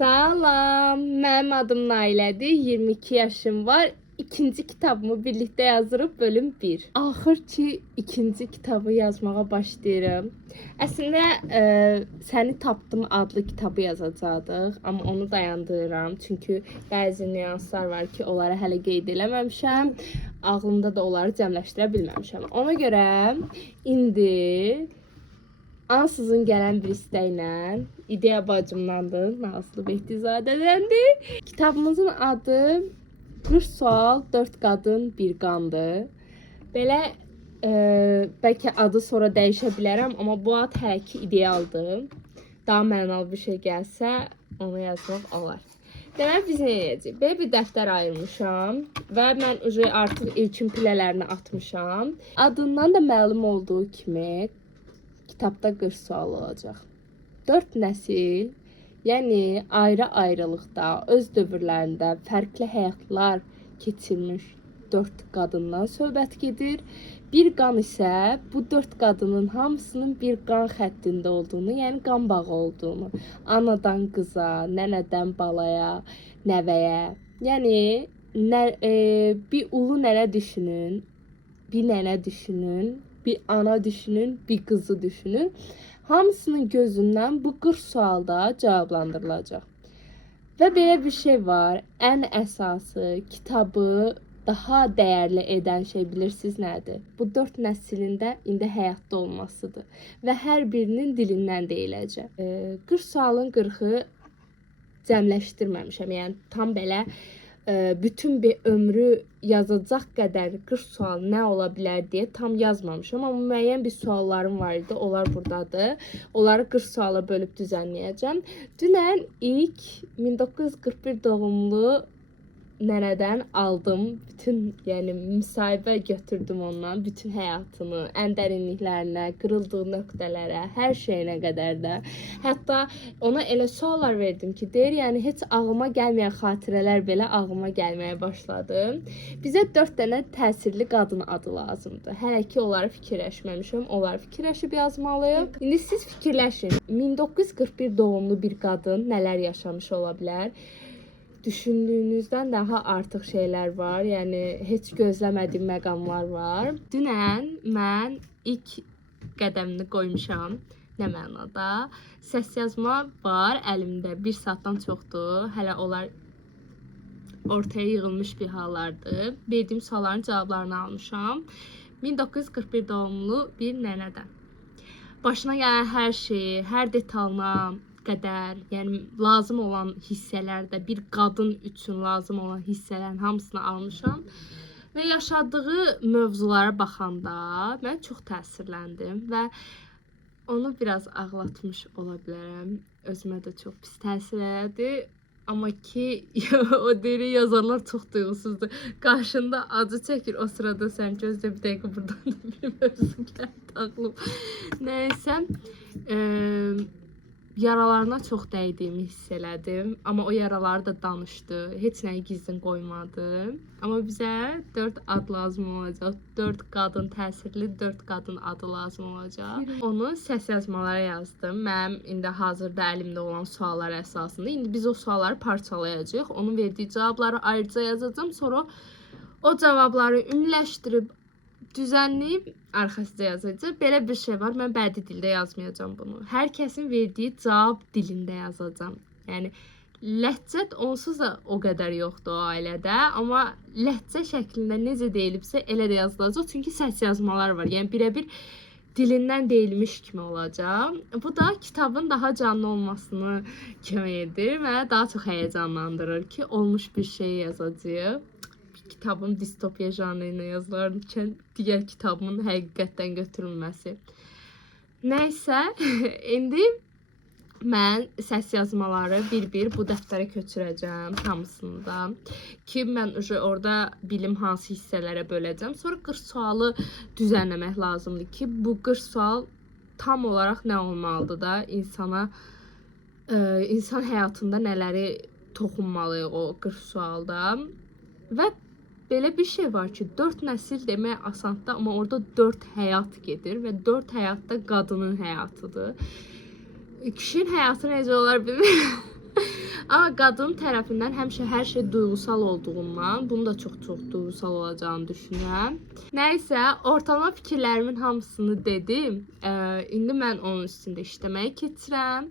Salam, mənim adım Nailədir, 22 yaşım var. İkinci kitabımı birlikte yazırıq, bölüm 1. Axır ki, ikinci kitabı yazmağa başlayıram. Əslində, Səni Tapdım adlı kitabı yazacaqdıq, amma onu dayandırıram. Çünki bəzi nüanslar var ki, onları hələ qeyd eləməmişəm. Ağlımda da onları cəmləşdirə bilməmişəm. Ona görə indi ansızın gələn bir istəklə, ideya bacımdandır, Nazlı Behtizadədəndir. Kitabımızın adı 40 sual, 4 qadın, 1 qandır. Belə bəlkə adı sonra dəyişə bilərəm, amma bu ad hələ ki idealdır. Daha mənalı bir şey gəlsə, onu yazmaq olar. Demək, biz nə edəcəyik? Belə bir dəftər ayırmışam və mən artıq ilkin pilələrini atmışam. Adından da məlum olduğu kimi kitabda 40 sual olacaq. 4 nəsil, yəni ayrı-ayrılıqda, öz dövrlərində fərqli həyatlar keçirmiş 4 qadından söhbət gedir. Bir qan isə bu 4 qadının hamısının bir qan xəttində olduğunu, yəni qan bağı olduğunu, anadan qıza, nənədən balaya, nəvəyə, yəni bir ulu nənə düşünün, bir nənə düşünün, bir ana düşünün, bir qızı düşünün. Hamısının gözündən bu 40 sualda cavablandırılacaq. Və belə bir şey var, ən əsası kitabı daha dəyərli edən şey bilirsiniz nədir? Bu 4 nəslində indi həyatda olmasıdır və hər birinin dilindən deyiləcək. 40 sualın 40-ı cəmləşdirməmişəm, yəni tam belə bütün bir ömrü yazacaq qədər 40 sual nə ola bilər deyə tam yazmamışam, amma müəyyən bir suallarım var idi, onlar buradadır. Onları 40 suala bölüb düzənləyəcəm. Dünən ilk 1941 doğumlu nənədən aldım. Bütün, yəni müsahibə götürdüm ondan, bütün həyatını, ən dərinliklərinə, qırıldığı nöqtələrə, hər şeyinə qədər də. Hətta ona elə suallar verdim ki, deyir, yəni heç ağlıma gəlməyən xatirələr belə ağlıma gəlməyə başladı. Bizə 4 dənə təsirli qadın adı lazımdır. Hələ ki onları fikirləşməmişəm, onları fikirləşib yazmalıyım. İndi siz fikirləşin, 1941 doğumlu bir qadın nələr yaşamış ola bilər? Düşündüyünüzdən daha artıq şeylər var, yəni heç gözləmədiyim məqamlar var. Dünən mən ilk qədəmini qoymuşam, nə mənada? Səs yazma var əlimdə, 1 saatdan çoxdur, hələ onlar ortaya yığılmış bir hallardır. Verdiyim sualların cavablarını almışam. 1941 doğumlu bir nənədən. Başına gələn hər şeyi, hər detalına qədər, yəni lazım olan hissələrdə, bir qadın üçün lazım olan hissələrin hamısını almışam və yaşadığı mövzulara baxanda mən çox təsirləndim və onu biraz ağlatmış ola bilərəm. Özümə də çox pis təsir elədi. Amma ki, o deri yazanlar çox duyğusuzdur. Qarşında acı çəkir, o sırada sən gözlə bir dəqiqə buradan da bir mövzu gəldi ağlım. Nəysə, yaralarına çox dəydiyimi hiss elədim. Amma o yaraları da danışdı. Heç nəyi gizlin qoymadı. Amma bizə 4 ad lazım olacaq. 4 qadın, təsirli 4 qadın adı lazım olacaq. Onu səs yazmalara yazdım. Mənim indi hazırda əlimdə olan suallar əsasında. İndi biz o sualları parçalayacağıq. Onun verdiyi cavabları ayrıca yazacağım. Sonra o cavabları ümumiləşdirib, düzənləyib arxasında yazacaq. Belə bir şey var. Mən bədii dildə yazmayacağam bunu. Hər kəsin verdiyi cavab dilində yazacağam. Yəni ləhcət onsuz da o qədər yoxdur o ailədə, amma ləhcə şəklində necə deyilibsə elə də yazılacaq. Çünki səs yazmalar var. Yəni birəbir dilindən deyilmiş kimi olacaq. Bu da kitabın daha canlı olmasını kömək edir və daha çox həyəcanlandırır ki, olmuş bir şey yazacağıq. Kitabın distopiya janrı ilə yazılarkən digər kitabımın həqiqətdən götürülməsi. Nəysə, indi mən səs yazmaları bir-bir bu dəftərə köçürəcəm hamısında ki, mən orada bilim hansı hissələrə böləcəm. Sonra 40 sualı düzənləmək lazımdır ki, bu 40 sual tam olaraq nə olmalıdır da insan həyatında nələri toxunmalıyıq o 40 sualda. Və belə bir şey var ki, 4 nəsil demək asandır, amma orada 4 həyat gedir və 4 həyat da qadının həyatıdır. Kişinin həyatı necə olar bilmirəm. Amma qadın tərəfindən həmişə hər şey duyğusal olduğundan, bunu da çox duyğusal olacağını düşünürəm. Nəysə, ortalama fikirlərimin hamısını dedim. İndi mən onun üstündə işləməyə keçirəm.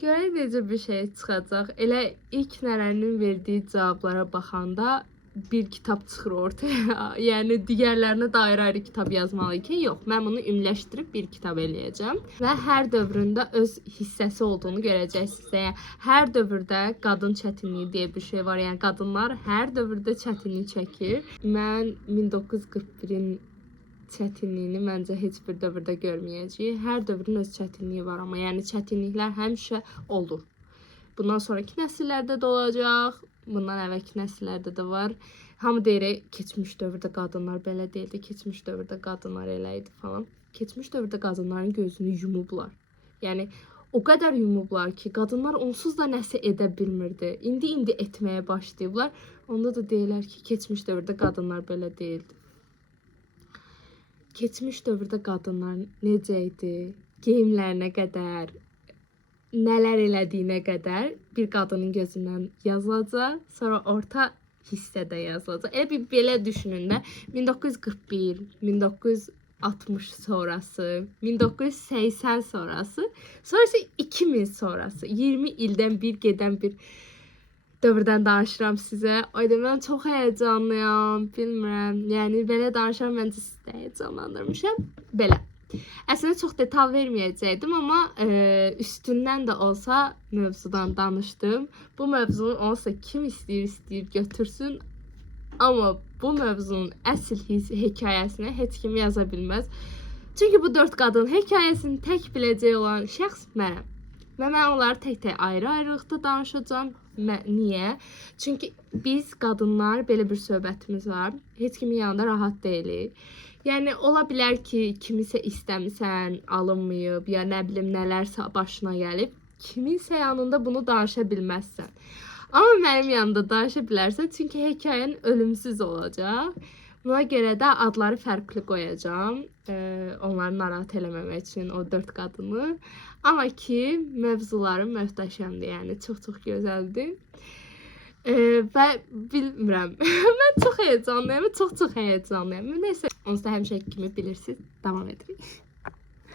Görək necə bir şey çıxacaq. Elə ilk Nərənin verdiyi cavablara baxanda bir kitab çıxır ortaya. Yəni digərlərinə dair ayrı kitab yazmalı ki, yox, mən bunu ümumiləşdirib bir kitab eləyəcəm və hər dövründə öz hissəsi olduğunu görəcəksiniz. Yəni hər dövrdə qadın çətinliyi deyə bir şey var. Yəni qadınlar hər dövrdə çətinlik çəkir. Mən 1941-in çətinliyini məncə heç bir dövrdə görməyəcəyik. Hər dövrün öz çətinliyi var, amma yəni çətinliklər həmişə olur. Bundan sonraki nəsillərdə də olacaq. Bundan əvvəlki nəsillərdə də var. Hamı deyir, keçmiş dövrdə qadınlar belə deyildi, keçmiş dövrdə qadınlar elə idi falan. Keçmiş dövrdə qadınların gözünü yumublar. Yəni o qədər yumublar ki, qadınlar onsuz da nəsə edə bilmirdi. İndi etməyə başlayıblar. Onda da deyirlər ki, keçmiş dövrdə qadınlar belə deyildi. Keçmiş dövrdə qadınlar necə idi? Geyimlərinə qədər, nələr elədiyinə qədər bir qadının gözündən yazılacaq, sonra orta hissədə yazılacaq. Elə bir belə düşünün də, 1941, 1960 sonrası, 1980 sonrası, sonrası 2000 sonrası, 20 ildən bir gedən bir dövrdən danışıram sizə. Ayda mən çox həyəcanlıyam, bilmirəm. Yəni belə danışıram, məncə sizi də həyəcanlandırmışam. Belə. Əslində çox detal verməyəcəkdim, amma üstündən də olsa mövzudan danışdım. Bu mövzunu olsa kim istəyir götürsün, amma bu mövzunun əsl hekayəsini heç kim yaza bilməz. Çünki bu 4 qadın hekayəsini tək biləcək olan şəxs mənəm. Və mən onları tək-tək ayrı-ayrılıqda danışacağam. Niyə? Çünki biz qadınlar belə bir söhbətimiz var. Heç kimin yanında rahat deyilik. Yəni ola bilər ki, kimisə istəmisən, alınmayıb, ya nə bilim nələrsə başına gəlib, kiminsə yanında bunu danışa bilməzsən. Amma mənim yanımda danışa bilərsən, çünki hekayən ölümsüz olacaq. Buna görə də adları fərqli qoyacağam. Onları narahat eləməmək üçün o 4 qadını. Amma ki, mövzuları möhtəşəmdir, yəni çox gözəldir. Və bilmirəm, mən çox həyəcanlıyam, çox həyəcanlıyam. Nəysə, onsuz da həmişə kimi bilirsiniz, davam edin.